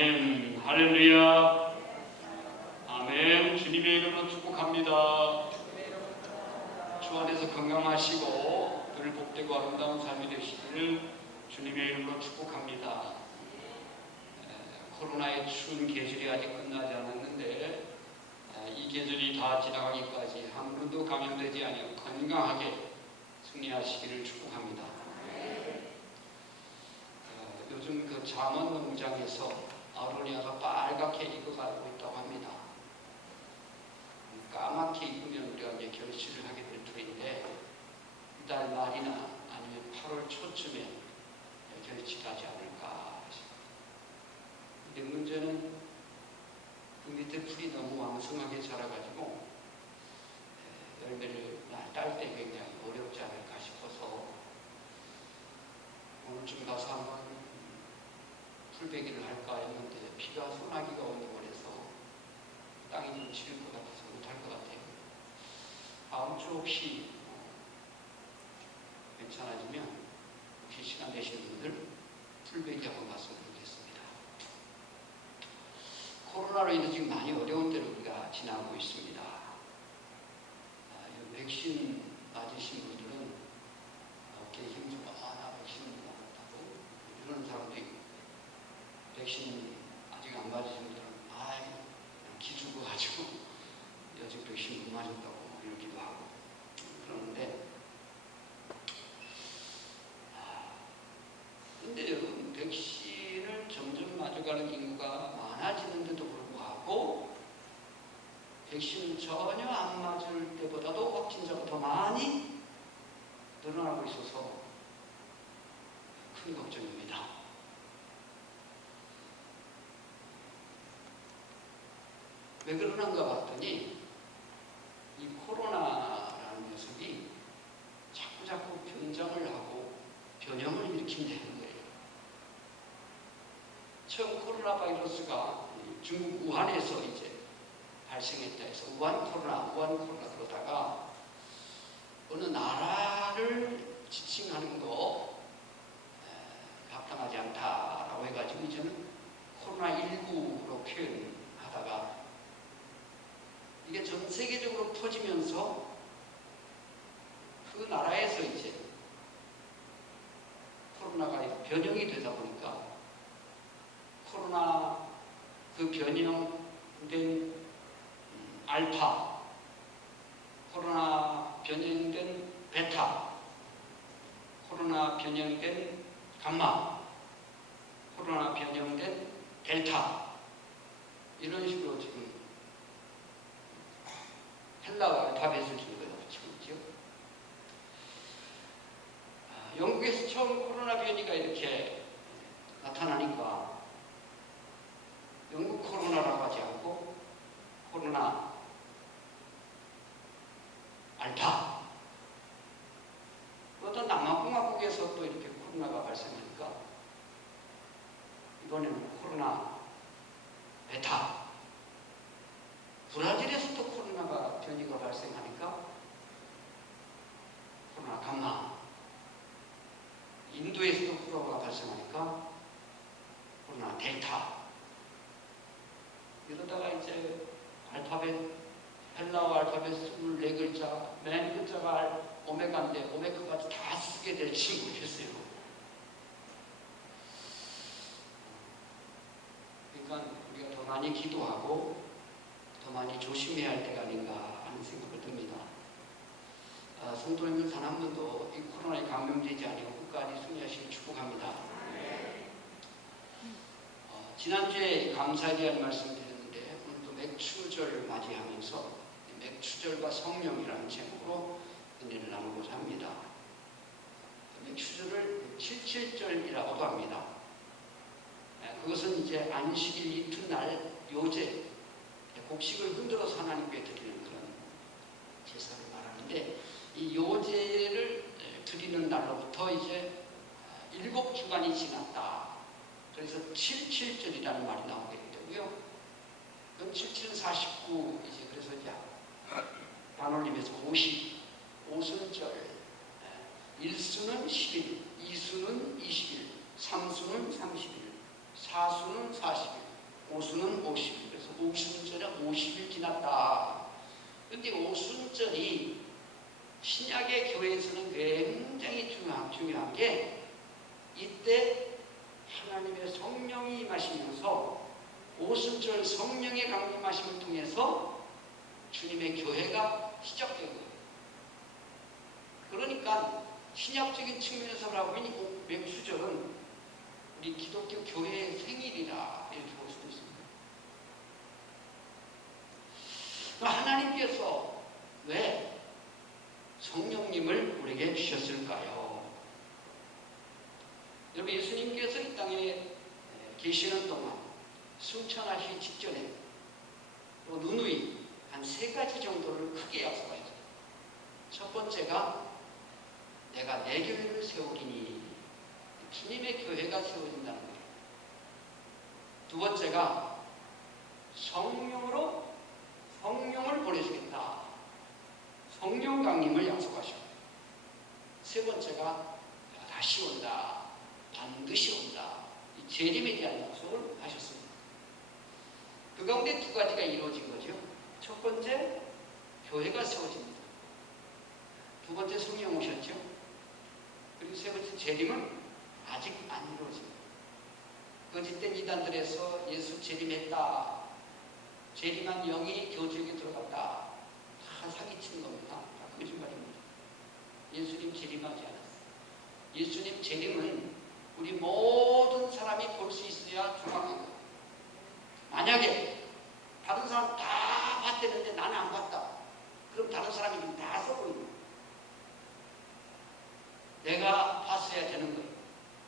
아멘. 할렐루야. 아멘. 주님의 이름으로 축복합니다. 주 안에서 건강하시고 늘 복되고 아름다운 삶이 되시기를 주님의 이름으로 축복합니다. 코로나의 추운 계절이 아직 끝나지 않았는데 이 계절이 다 지나가기까지 한 분도 감염되지 아니하고 건강하게 승리하시기를 축복합니다. 요즘 그 잠원 농장에서 아로니아가 빨갛게 익어가고 있다고 합니다. 까맣게 익으면 우리가 이제 결실을 하게 될 터인데 이달 말이나 아니면 8월 초쯤에 결실하지 않을까 싶습니다. 근데 문제는 그 밑에 풀이 너무 왕성하게 자라가지고 열매를 딸 때 굉장히 어렵지 않을까 싶어서 오늘쯤 가서 한번 풀베기를 할까 했는데 비가 소나기가 온다고 해서 땅이 좀 지릴 것 같아서 못할 것 같아요. 다음 주 혹시 괜찮아지면 혹시 시간 되시는 분들 풀베기 한번 갔으면 좋겠습니다. 코로나로 인해서 지금 많이 어려운 때를 우리가 지나고 있습니다. 백신 맞으신 분들은 어깨에 힘주고 나 백신 맞았다고 이러는 사람도 있고 백신 아직 안 맞으신 분들은 기죽어 가지고 아직 백신 못 맞았다고 이러기도 하고 그러는데 근데 여러분 백신을 점점 맞아가는 인구가 많아지는데도 불구하고 백신을 전혀 안 맞을 때보다도 확진자가 더 많이 늘어나고 있어서 큰 걱정입니다. 왜 그러는가 봤더니 이 코로나라는 녀석이 자꾸 변장을 하고 변형을 일으킨다는 거예요. 처음 코로나 바이러스가 중국 우한에서 이제 발생했다 해서 우한 코로나 그러다가 어느 나라를 지칭하는 거 합당하지 않다라고 해가지고 이제는 코로나19로 표현하다가 이게 전 세계적으로 퍼지면서 그 나라에서 이제 코로나가 변형이 되다 보니까 코로나 그 변형된 알파, 코로나 변형된 베타, 코로나 변형된 감마, 코로나 변형된 델타 이런 식으로 지금 헬라어 알파벳을 지금 붙이고 있죠. 영국에서 처음 코로나 변이가 이렇게 나타나니까 영국 코로나라고 하지 않고 코로나 알파. 어떤 남한공화국에서 또 이렇게 코로나가 발생하니까 이번에는 코로나 베타. 브라질에서 또 코로나가 변이가 발생하니까 코로나 감마. 인도에서도 코로나가 발생하니까 코로나 델타. 이러다가 이제 알파벳 헬라어 알파벳 24글자, 맨 글자가 오메가인데 오메가까지 다 쓰게 될지 모르겠어요. 그러니까 우리가 더 많이 기도하고 더 많이 조심해야 할 때가 아닌가 하는 생각을 듭니다. 성도님들 단 한 번도 이 코로나에 감염되지 아니고 끝까지 승리하시길 축복합니다. 지난주에 감사에 대한 말씀을 드렸는데 오늘도 맥추절 맞이하면서 맥추절과 성령이라는 제목으로 은혜를 나누고자 합니다. 맥추절을 77절이라고도 합니다. 그것은 이제 안식일 이튿날 요제, 곡식을 흔들어서 하나님께 드리는 그런 제사를 말하는데 이 요제를 드리는 날로부터 이제 7주간이 지났다. 그래서 77절이라는 말이 나오게 되고요. 그럼 77은 49, 이제 그래서 이제 반올림에서 50, 오순절, 1수는 10일, 2수는 20일, 3수는 30일, 4수는 40일, 오순은 50일. 그래서 오순절은 50일 지났다. 근데 오순절이 신약의 교회에서는 굉장히 중요한 게 이때 하나님의 성령이 임하시면서 오순절 성령의 강림하심을 통해서 주님의 교회가 시작된 거예요. 그러니까 신약적인 측면에서 보면 맹수절은 우리 기독교 교회의 생일이라 이렇게 볼 수도 있습니다. 그럼 하나님께서 왜 성령님을 우리에게 주셨을까요? 여러분, 예수님께서 이 땅에 계시는 동안 승천하시기 직전에 또 누누이 한 3가지 정도를 크게 약속하셨어요. 첫 번째가 내가 내 교회를 세우리니, 주님의 교회가 세워진다는 거예요. 두 번째가 성령으로 성령을 보내주겠다. 성령 강림을 약속하셨고, 세 번째가 다시 온다. 반드시 온다. 이 재림에 대한 약속을 하셨습니다. 그 가운데 2가지가 이루어진 거죠. 첫 번째, 교회가 세워집니다. 두 번째, 성령 오셨죠. 그리고 세 번째, 재림은 아직 안 이루어집니다. 거짓된 이단들에서 예수 재림했다, 재림한 영이 교주에게 들어갔다, 다 사기치는 겁니다. 다 거짓말입니다. 예수님 재림하지 않았어요. 예수님 재림은 우리 모든 사람이 볼 수 있어야 정확한 거예요. 만약에 다른 사람 다 봤대는데 나는 안 봤다, 그럼 다른 사람이 다 써보이는 거예요. 내가 봤어야 되는 거예요.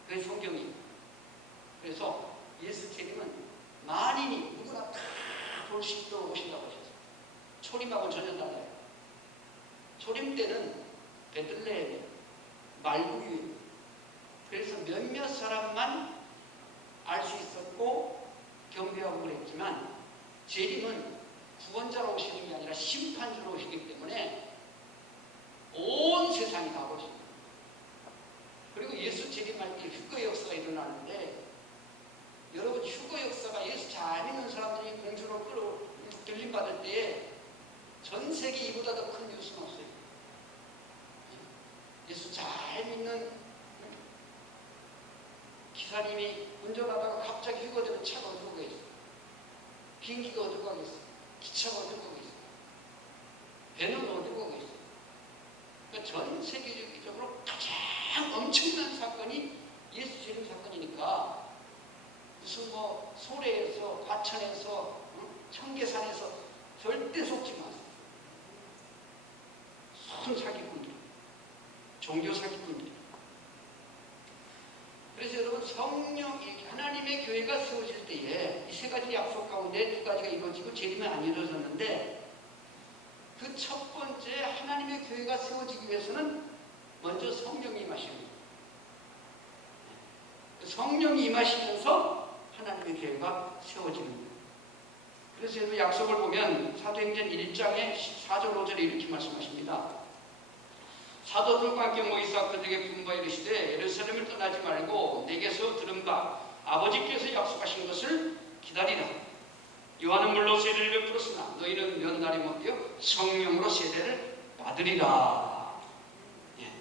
그게 성경이에요. 그래서 예수 재림은 만인이 누구나 다 볼 수 있도록 오신다고 하셨어요. 초림하고 전혀 달라요. 초림 때는 베들레헴 말구유예요. 그래서 몇몇 사람만 알 수 있었고 경배하고 그랬지만, 재림은 구원자로 오시는 게 아니라 심판주로 오시기 때문에 온 세상이 다 보십니다. 그리고 예수 재림할 때 휴거 역사가 일어나는데, 여러분, 휴거 역사가 예수 잘 믿는 사람들이 공주로 들림받을 때에 전 세계 이보다 더 큰 뉴스는 없어요. 예수 잘 믿는 기사님이 운전하다가 갑자기 휴거되면 차가 어디로 가겠어요? 비행기가 어디로 가겠어요? 기차가 어디로 가겠어요? 배는 어디로 가겠어요? 그러니까 전 세계적으로 가장 엄청난 사건이 예수 재림 사건이니까, 무슨 소래에서, 과천에서, 청계산에서 절대 속지 마세요. 손 사기꾼들, 종교 사기꾼들. 그래서 여러분, 하나님의 교회가 세워질 때에 이 3가지 약속 가운데 2가지가 이루어지고 재림은 안 이루어졌는데, 그 첫 번째 하나님의 교회가 세워지기 위해서는 먼저 성령이 임하십니다. 성령이 임하시면서 하나님의 교회가 세워지는 거예요. 그래서 여러분, 약속을 보면 사도행전 1장에 14절 5절에 이렇게 말씀하십니다. 사도들과 함께 모이사 그들에게 분부하여 이르시되 예루살렘을 떠나지 말고 내게서 들은 바 아버지께서 약속하신 것을 기다리라. 요한은 물로 세례를 베풀었으나 너희는 몇 날이 못되어 성령으로 세례를 받으리라.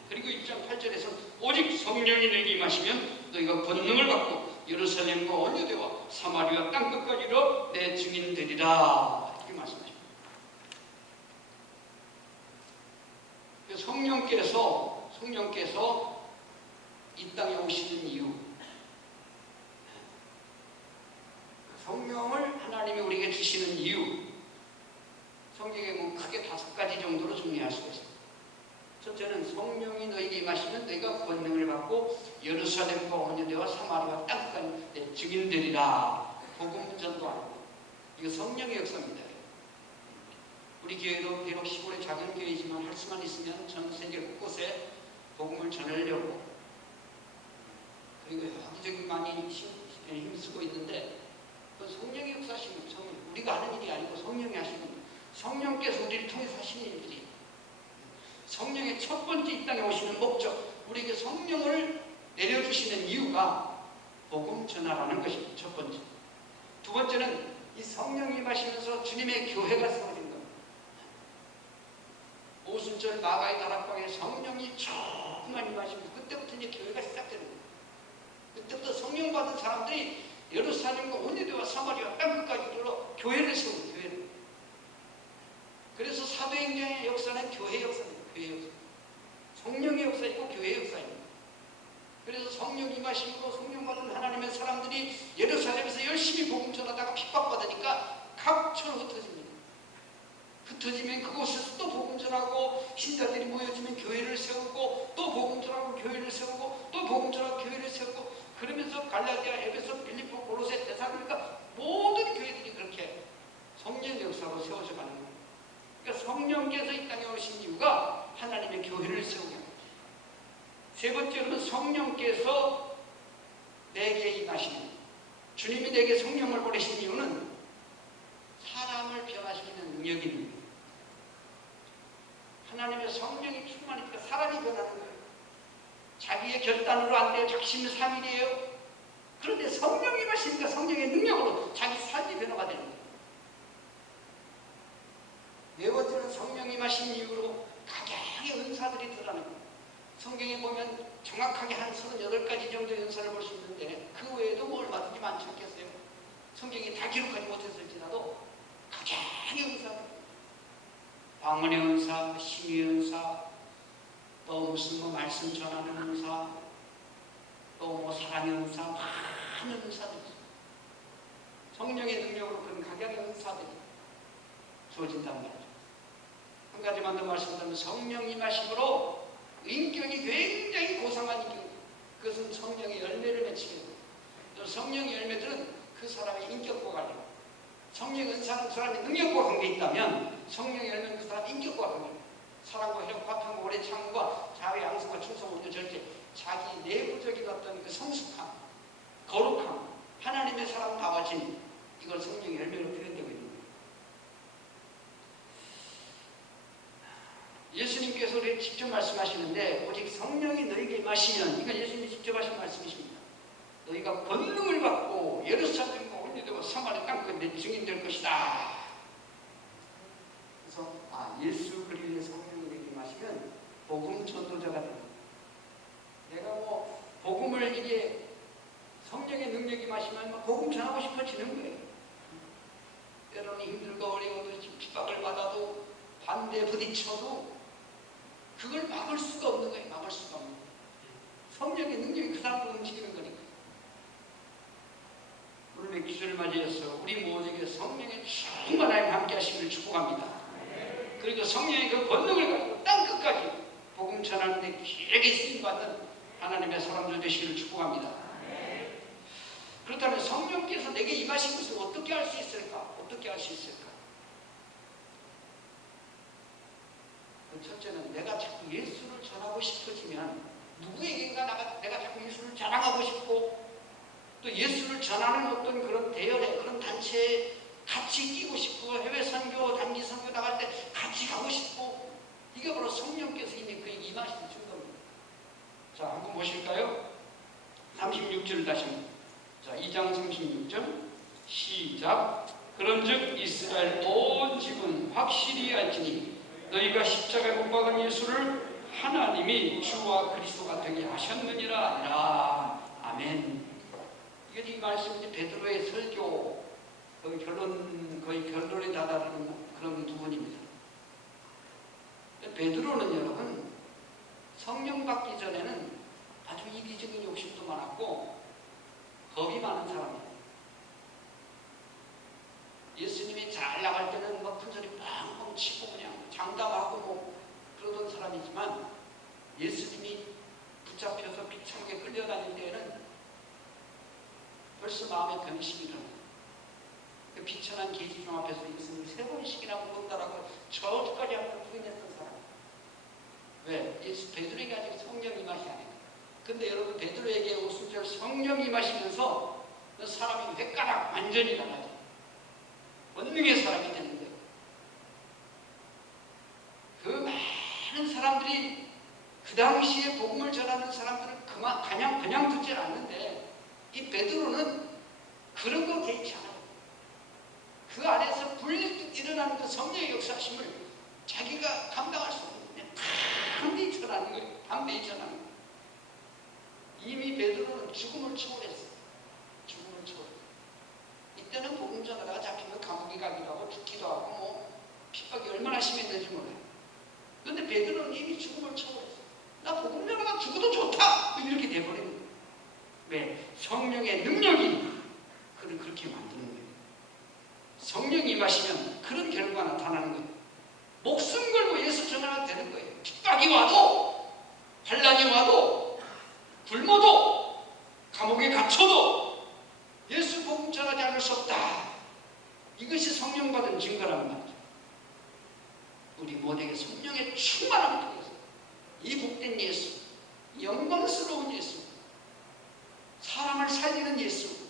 그리고 1장 8절에서 오직 성령이 너희에게 임하시면 너희가 권능을 받고 예루살렘과 온 유대와 사마리아 땅끝까지로 내 증인 되리라. 이렇게 말씀하십니다. 성령께서 이 땅에 오시는 이유, 성령을 하나님이 우리에게 주시는 이유, 성경에 보면 크게 5가지 정도로 정리할 수가 있습니다. 첫째는 성령이 너희에게 임하시면 너희가 권능을 받고 예루살렘과 온 유대와 사마리아 땅까지 내 증인되리라. 복음 전도하고, 이거 성령의 역사입니다. 우리 교회도 비록 시골의 작은 교회이지만 할 수만 있으면 전 세계 곳곳에 복음을 전하려고, 그리고 여기저기 많이 힘쓰고 있는데, 그 성령의 역사하시는 우리가 하는 일이 아니고 성령이 하시는 거예요. 성령께서 우리를 통해서 하시는 일들이, 성령의 첫 번째 이 땅에 오시는 목적, 우리에게 성령을 내려주시는 이유가 복음 전하라는 것입니다. 첫 번째. 두 번째는 이 성령이 임하시면서 주님의 교회가 세워진 겁니다. 오순절 마가의 다락방에 성령이 조금만 임하시면서 그때부터 이제 교회가 시작되는 거예요. 그때부터 성령 받은 사람들이 예루살렘과 온유대와 사마리아 땅끝까지 돌아 교회를 세우고 교회를. 그래서 사도행전의 역사는 교회 역사입니다. 교회 역사. 성령의 역사이고 교회의 역사입니다. 그래서 성령 임하심으로 성령 받은 하나님의 사람들이 예루살렘에서 열심히 복음 전하다가 핍박받으니까 각처로 흩어집니다. 흩어지면 그곳에서 또 복음 전하고 신자들이 모여지면 교회를 세우고 또 복음 전하고 교회를 세우고 또 복음 전하고 교회를 세우고 그러면서 갈라디아, 에베소, 빌립보, 고로새, 데살로니가 모든 교회들이 그렇게 성령 역사로 세워져 가는 거예요. 그러니까 성령께서 이 땅에 오신 이유가 하나님의 교회를 세우게 합니다. 세 번째로는 성령께서 내게 임하시는, 주님이 내게 성령을 보내신 이유는 사람을 변화시키는 능력이 있는 거예요. 하나님의 성령이 충만하니까 사람이 변하는 거예요. 자기의 결단으로 안 돼요. 작심이 3일이에요. 그런데 성령이 임하시니까 성령의 능력으로 자기 삶이 변화가 되는 거예요. 네 번째는 성령이 임하신 이유로 각양의 은사들이 드러나는 거예요. 성경에 보면 정확하게 한 38가지 정도의 은사를 볼 수 있는데 그 외에도 뭐 얼마든지 많지 않겠어요? 성경이 다 기록하지 못했을지라도 각양의 은사들, 방언의 은사, 신의 은사, 또 무슨 뭐 말씀 전하는 은사, 또 뭐 사랑의 은사, 많은 은사들이 있어요. 성령의 능력으로 그런 각양의 은사들이 주어진단 말이죠. 한 가지만 더 말씀드리면 성령이 임하심으로 인격이 굉장히 고상한 인격, 그것은 성령의 열매를 맺히게 됩니다. 성령의 열매들은 그 사람의 인격과 관련, 성령 은사는 그 사람의 능력과 관계에 있다면 성령의 열매는 그 사람의 인격과 관계입니다. 사랑과 희락, 화평과 오래 참음과 자유, 양성과 충성, 온유, 절제, 자기 내부적인 어떤 그 성숙함, 거룩함, 하나님의 사람다워진 이걸 성령의 열매로 표현되고 있는 거예요. 예수님께서 우리 직접 말씀하시는데 오직 성령이 너희에게 임하시면, 이건 예수님이 직접 하신 말씀이십니다. 너희가 권능을 받고 예루살렘과 온유대와 사마리아 땅끝 내 증인 될 것이다. 그래서 예수 그리스도의 성령이 내게 임하시면 복음 전도자가 됩니다. 내가 뭐 복음을 이게 성령의 능력이 임하시면 복음 전하고 싶어지는 거예요. 때로는 힘들고 어려워도 핍박을 받아도 반대에 부딪혀도 그걸 막을 수가 없는 거예요. 막을 수가 없는 거예요. 성령의 능력이 그 사람을 움직이는 거니까. 오늘의 기술을 맞이해서 우리 모두에게 성령의 충만하게 함께 하시기를 축복합니다. 그리고 성령의 그 권능을 가지고 땅끝까지 복음 전하는 데 길게 쓰임받는 하나님의 사람들 되시기를 축복합니다. 그렇다면 성령께서 내게 임하신 것을 어떻게 할 수 있을까? 어떻게 할 수 있을까? 첫째는 내가 자꾸 예수를 전하고 싶어지면 누구에게인가 내가 자꾸 예수를 자랑하고 싶고 또 예수를 전하는 어떤 그런 대열에 그런 단체에 같이 끼고 싶고 해외 선교, 단기 선교 나갈 때 같이 가고 싶고 이게 바로 성령께서 이미 그에게 임하신 증거입니다. 자, 한번 보실까요? 36절을 다시 한번. 자, 2장 36절 시작. 그런즉 이스라엘 온 집은 확실히 알지니 너희가 십자가에 못 박은 예수를 하나님이 주와 그리스도가 되게 하셨느니라 아니라. 아멘. 이게 이 말씀이 베드로의 설교 거의 결론에 다다르는 그런 부분입니다. 베드로는 여러분 성령 받기 전에는 아주 이기적인 욕심도 많았고 겁이 많은 사람이에요. 예수님이 잘 나갈 때는 뭐 큰소리 뻥뻥 치고 그냥 장담하고 뭐 그러던 사람이지만 예수님이 붙잡혀서 비참하게 끌려다닐 때에는 벌써 마음에 변심이 일어나요. 그 비천한 계시종 앞에서 예수님을 3번씩이나 물었다라고 저주까지 하면서 부인했던 사람. 왜? 예수 베드로에게 아직 성령이 임하시 아니까. 근데 여러분 베드로에게 오순절 성령이 임하시면서 그 사람이 횟가락 완전히 달라져. 원능의 사람이 되는 거예요. 그 많은 사람들이 그 당시에 복음을 전하는 사람들은 그냥 듣질 않는데 이 베드로는 그런 거 개의치 않아요. 그 안에서 불일 일어나는 그 성령의 역사심을 자기가 감당할 수 없는데 담대히 전하는 거예요. 담대히 전하는 거예요. 이미 베드로는 죽음을 초월했어요. 죽음을 초월했어요. 이때는 복음 전하다가 잡히면 감옥에 가기도 하고 죽기도 하고 뭐 핍박이 얼마나 심했는지 몰라요. 그런데 베드로는 이미 죽음을 초월했어요. 나 복음 전하다가 죽어도 좋다! 이렇게 돼버리는 거예요. 왜? 성령의 능력이 그를 그렇게 만드는 거예요. 성령이 임하시면 그런 결과가 나타나는 거예요. 목숨 걸고 예수 전하면 되는 거예요. 핍박이 와도, 환란이 와도, 굶어도, 감옥에 갇혀도 예수 복음 전하지 않을 수 없다. 이것이 성령 받은 증거라는 말이죠. 우리 모두에게 성령의 충만함을 통해서 이 복된 예수, 영광스러운 예수, 사람을 살리는 예수,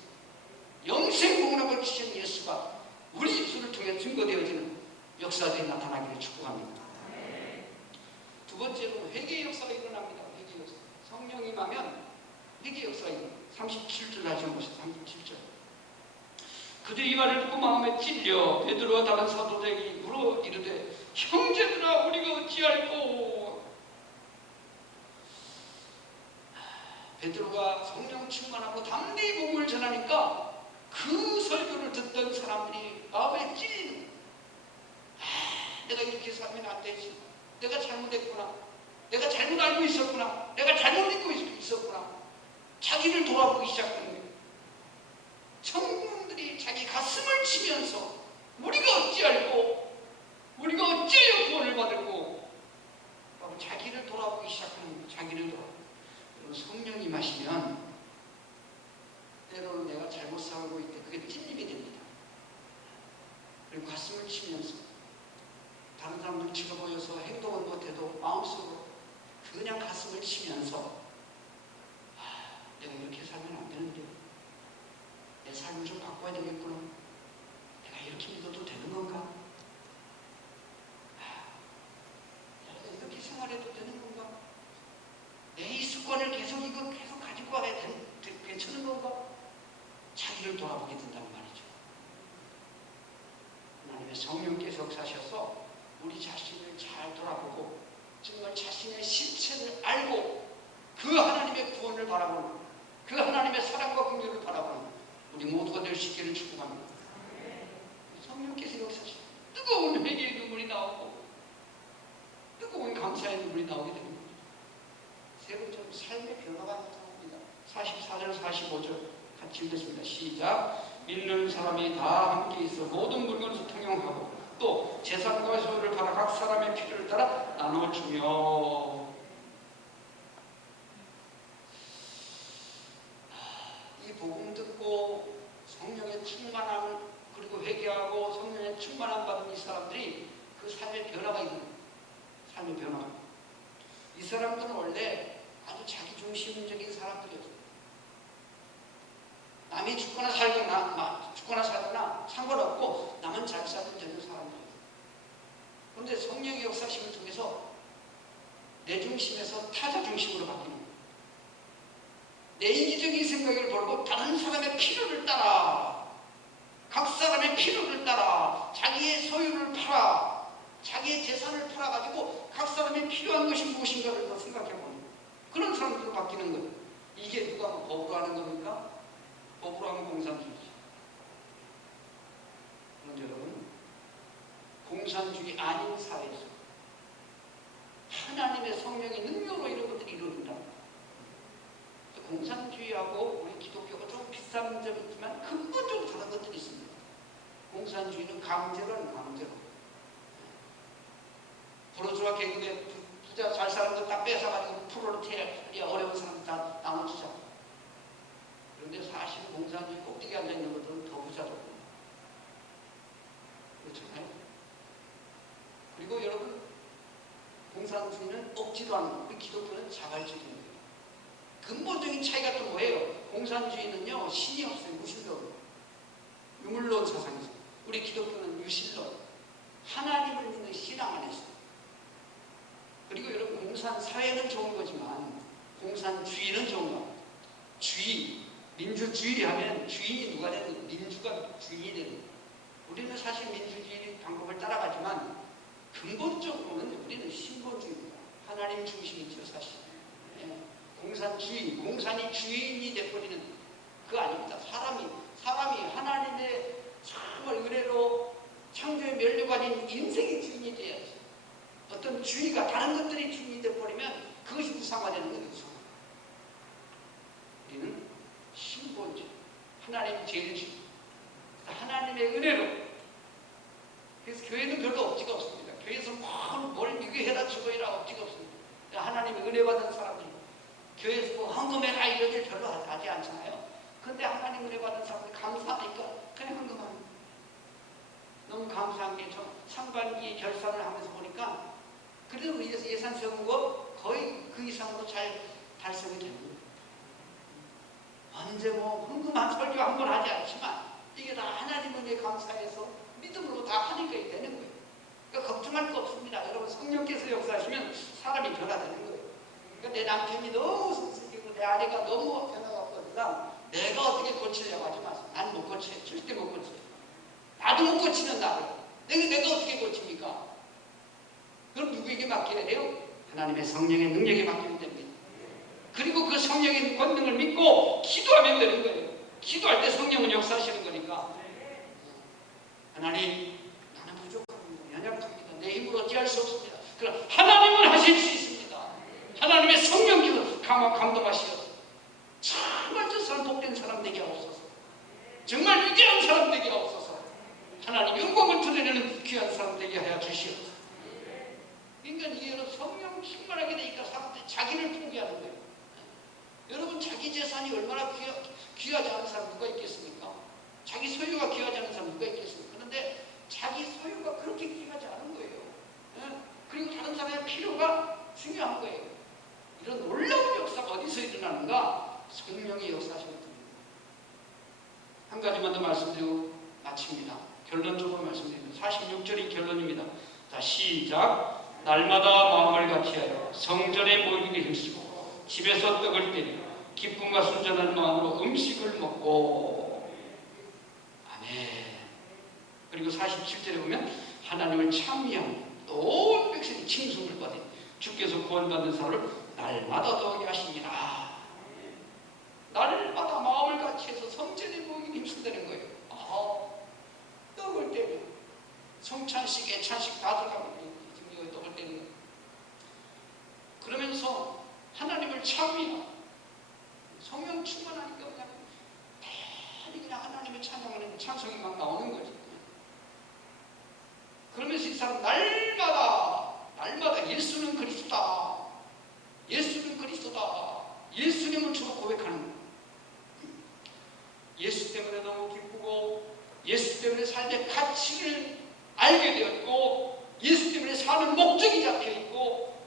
영생 복락을 주신 예수가 우리 입술을 통해 증거되어지는 역사들이 나타나기를 축복합니다. 두 번째로 회개의 역사가 일어납니다. 회개의 역사. 성령이 임하면 회개의 역사가 일어납니다. 37절 다시 한번 보세요. 37절. 그들이 이 말을 듣고 마음에 찔려 베드로와 다른 사도들에게 물어 이르되 형제들아 우리가 어찌할꼬. 베드로가 성령 충만하고 담대히 복음을 전하니까 그 설교를 듣던 사람들이 마음에 찔리는 거예요. 내가 이렇게 살면 안 되지. 내가 잘못했구나. 내가 잘못 알고 있었구나. 내가 잘못 믿고 있었구나. 자기를 돌아보기 시작하는 거예요. 청군들이 자기 가슴을 치면서 우리가 어찌할꼬, 우리가 어찌하여 구원을 받을꼬 하고 자기를 돌아보기 시작하는 거예요. 자기를 돌아보고. 성령이 마시면 때로는 내가 잘못 살고 있을 때 그게 찔림이 됩니다. 그리고 가슴을 치면서 다른 사람 눈치가 보여서 행동을 못해도 마음속으로 그냥 가슴을 치면서 내가 이렇게 살면 안 되는데 내 삶을 좀 바꿔야 되겠구나. 내가 이렇게 믿어도 되는 건가? 내가 이렇게 생활해도 되는 건가? 내 이 습관을 계속 가지고 와야 괜찮은 건가? 자기를 돌아보게 된다는 말이죠. 하나님의 성령께서 역사하셔서 우리 자신을 잘 돌아보고 정말 자신의 실체를 알고 그 하나님의 구원을 바라보는, 그 하나님의 사랑과 긍휼을 바라보는 우리 모두가 될 수 있기를 축복합니다. 성령께서 역사하셔서 뜨거운 회개의 눈물이 나오고 뜨거운 감사의 눈물이 나오게 됩니다. 세 번째로 삶의 변화가 나타납니다. 44절 45절 같이 읽겠습니다. 시작. 믿는 사람이 다 함께 있어 모든 물건을 통용하고 또 재산과 소유를 팔아 각 사람의 필요를 따라 나눠주며. 이 복음 듣고 성령의 충만함을 그리고 회개하고 성령의 충만함 받은 이 사람들이 그 삶의 변화가 있는 거예요. 삶의 변화. 이 사람들은 원래 아주 자기중심적인 사람들이었어요. 남이 죽거나 살거나 상관없고 남은 잘 살면 되는 사람들이에요. 그런데 성령의 역사심을 통해서 내 중심에서 타자 중심으로 바뀌는 거예요. 내 이기적인 생각을 버리고 다른 사람의 필요를 따라, 각 사람의 필요를 따라 자기의 소유를 팔아, 자기의 재산을 팔아가지고 각 사람이 필요한 것이 무엇인가를 더 생각해보는 거예요. 그런 사람들로 바뀌는 거예요. 이게 누가 법으로 하는 겁니까? 법으로 하면 공산주의죠. 그런데 여러분, 공산주의 아닌 사회에서 하나님의 성령의 능력으로 이런 것들이 이루어진다. 공산주의하고 우리 기독교가 좀 비슷한 점이 있지만 근본적으로 다른 것들이 있습니다. 공산주의는 강제로 하는 강제로. 부르주아 계급의 부자 잘 사는 것 다 뺏어가지고 프롤레타리아 어려운 사람들 다 나눠주자. 그런데 사실 공산주의 꼭대기에 앉아있는 것들은 더 부자죠. 그렇잖아요. 그리고 여러분, 공산주의는 억지로 하는 거예요. 우리 기독교는 자발적인 거예요. 근본적인 차이가 또 뭐예요? 공산주의는요, 신이 없어요. 무신론, 유물론 사상이죠. 우리 기독교는 유신론, 하나님을 믿는 신앙 안에서. 그리고 여러분, 공산사회는 좋은 거지만 공산주의는 좋은 겁니다. 주의, 민주주의 하면 주인이 누가 되는 거예요? 민주가 주인이 되는 거예요. 우리는 사실 민주주의 방법을 따라가지만 근본적으로는 우리는 신본주의입니다. 하나님 중심이죠, 사실. 예. 공산주의, 공산이 주인이 돼버리는 그거 아닙니다. 사람이 하나님의 정말 은혜로 창조의 면류관인 인생의 주인이 돼야지. 어떤 주의가 다른 것들이 주인이 돼버리면 그것이 우상화되는 거예요. 우리는 신본주의, 하나님 제일 주인, 하나님의 은혜로. 그래서 교회는 별로 억지가 없습니다. 교회에서 뭘 이거 해라 저거 해라 억지가 없습니다. 하나님의 은혜 받은 사람들이 교회에서 뭐 헌금해라 이런 일 별로 하지 않잖아요. 근데 하나님 은혜 받은 사람들이 감사하니까 그냥 헌금합니다. 너무 감사한 게 저 상반기 결산을 하면서 보니까 그래도 위에서 예산 세운 거 거의 그 이상으로 잘 달성이 되는 거예요. 언제 뭐 헌금한 설교 한 번 하지 않지만 이게 다 하나님 은혜에 감사해서 믿음으로 다 하니까 되는 거예요. 그러니까 걱정할 거 없습니다. 여러분 성령께서 역사하시면 사람이 변화되는 거예요. 그러니까 내 남편이 너무 성숙이고 내 아내가 너무 변화가 없거든요. 내가 어떻게 고치려고 하지 마세요. 난 못 고쳐요. 절대 못 고쳐요. 나도 못 고치는 나를 내가 어떻게 고칩니까? 그럼 누구에게 맡겨야 돼요? 하나님의 성령의 능력에 맡기면 됩니다. 그리고 그 성령의 권능을 믿고 기도하면 되는 거예요. 기도할 때 성령은 역사하시는 거니까. 하나님, 나는 부족합니다. 연약합니다. 내 힘으로 어찌할 수 없습니다. 그럼 하나님은 하실 수 있습니다. 하나님의 성령께서 감동하시어서 정말 저 사람 복된 사람 되게 하옵소서. 정말 위대한 사람 되게 하옵소서. 하나님 영광을 드리는 귀한 사람 되게 하여 주시옵소서. 그러니까 이게 성령 충만하게 되니까 사람들이 자기를 포기하는 거예요. 여러분 자기 재산이 얼마나 귀하지 않은 사람 누가 있겠습니까? 자기 소유가 귀하지 않은 사람 누가 있겠습니까? 그런데 자기 소유가 그렇게 귀하지 않은 거예요. 그리고 다른 사람의 필요가 중요한 거예요. 이런 놀라운 역사가 어디서 일어나는가? 성령의 역사하시는 겁니다. 한 가지만 더 말씀드리고 마칩니다. 결론적으로 말씀드립니다. 46절이 결론입니다. 자, 시작. 날마다 마음을 같이하여 성전에 모이기를 힘쓰고 집에서 떡을 때리고 기쁨과 순전한 마음으로 음식을 먹고. 아멘. 그리고 47절에 보면 하나님을 찬미하며 온 백성이 칭송을 받으니 주께서 구원받는 사람을 날마다 더하게 하시니라. 날마다 마음을 같이해서 성전에 모이기를 힘쓴다는 거예요. 떡을 때려 성찬식, 애찬식 다 들어가고 떡을 때리는 거예요. 그러면서 하나님을 찬미하고 성령 충만하니까 그냥 대단히 그냥 하나님의 찬양하는 찬송이 막 나오는 거지. 그러면서 이 사람 날마다 예수는 그리스도다. 예수는 그리스도다. 예수님을 주로 고백하는 거예요. 예수 때문에 너무 기쁘고 예수 때문에 삶의 가치를 알게 되었고 예수 때문에 사는 목적이 잡혀있고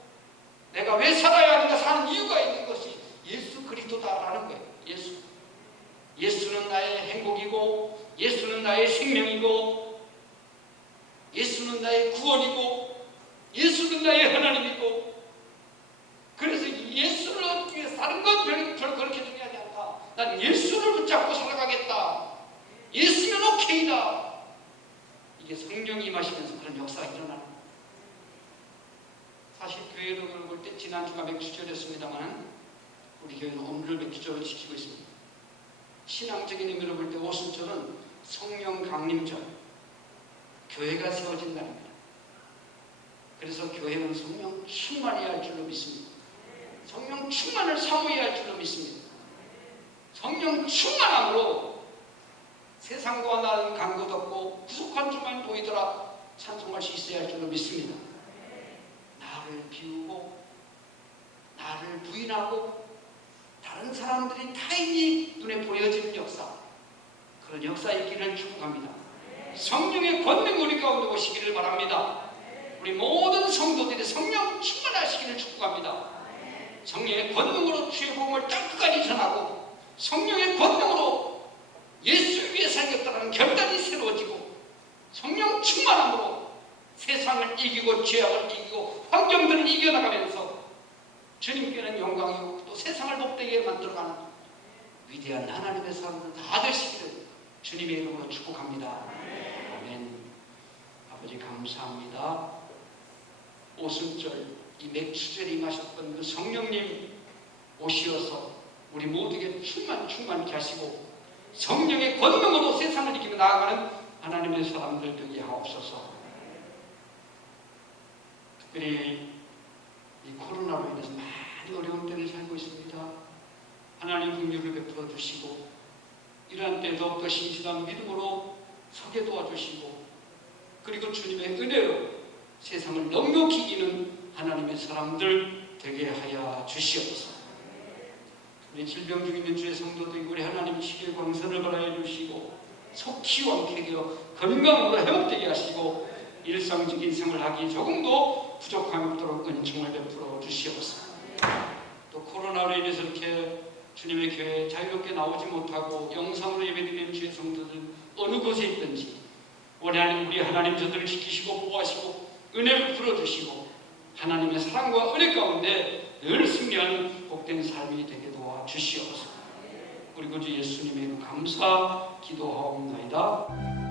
내가 왜 살아야 하는가 사는 이유가 있는 것이 예수 그리스도다라는 거예요. 예수는 나의 행복이고 예수는 나의 생명이고 예수는 나의 구원이고 예수는 나의 하나님이고 그래서 예수를 얻기 위해서 다른 건 별 그렇게 중요하지 않다. 난 예수를 붙잡고 살아가겠다. 예수는 오케이다. 이게 성령이 임하시면서 그런 역사가 일어나는 거예요. 사실 교회로 볼 때 지난주가 맥주절이었습니다만 우리 교회는 오늘을 맥주절로 지키고 있습니다. 신앙적인 의미로 볼 때 오순절은 성령 강림절, 교회가 세워진 날입니다. 그래서 교회는 성령 충만해야 할 줄로 믿습니다. 성령 충만을 사모해야 할 줄로 믿습니다. 성령 충만함으로 세상과 나는 간것 없고 구속한 줄만 보이더라 찬송할 수 있어야 할 줄로 믿습니다. 나를 비우고 나를 부인하고 다른 사람들이 타인이 눈에 보여지는 역사, 그런 역사의 길을 축복합니다. 성령의 권능 우리 가운데 오시기를 바랍니다. 우리 모든 성도들이 성령 충만하시기를 축복합니다. 성령의 권능으로 주의 복음을 끝까지 전하고 성령의 권능으로 예수 위에 살겠다는 결단이 새로워지고 성령 충만함으로 세상을 이기고 죄악을 이기고 환경들을 이겨나가면서 주님께는 영광이고 또 세상을 복되게 만들어가는 위대한 하나님의 사람들 다 되시기를 주님의 이름으로 축복합니다. 아멘. 아버지 감사합니다. 오순절 이 맥주절에 임하셨던 그 성령님 오시어서 우리 모두에게 충만케 하시고 성령의 권능으로 세상을 이기며 나아가는 하나님의 사람들 되게 하옵소서. 특별히 이 코로나로 인해서 많이 어려운 때를 살고 있습니다. 하나님 긍휼을 베풀어 주시고 이러한 때 더욱더 신실한 믿음으로 서게 도와주시고 그리고 주님의 은혜로 세상을 넉넉히 이기는 하나님의 사람들 되게 하여 주시옵소서. 우리 질병 중에 있는 주의 성도들 우리 하나님 치료의 광선을 발하여 주시고 속히 완쾌하게 건강으로 회복되게 하시고 일상적인 생활을 하기 조금도 부족함이 없도록 은총을 베풀어 주시옵소서. 또 코로나로 인해서 이렇게 주님의 교회에 자유롭게 나오지 못하고 영상으로 예배드리는 주의 성도들 어느 곳에 있든지 우리 하나님 저들을 지키시고 보호하시고 은혜를 풀어주시고 하나님의 사랑과 은혜 가운데 늘 승리하는 복된 삶이 되게 도와주시옵소서. 우리 구주 예수님의 감사 기도하옵나이다.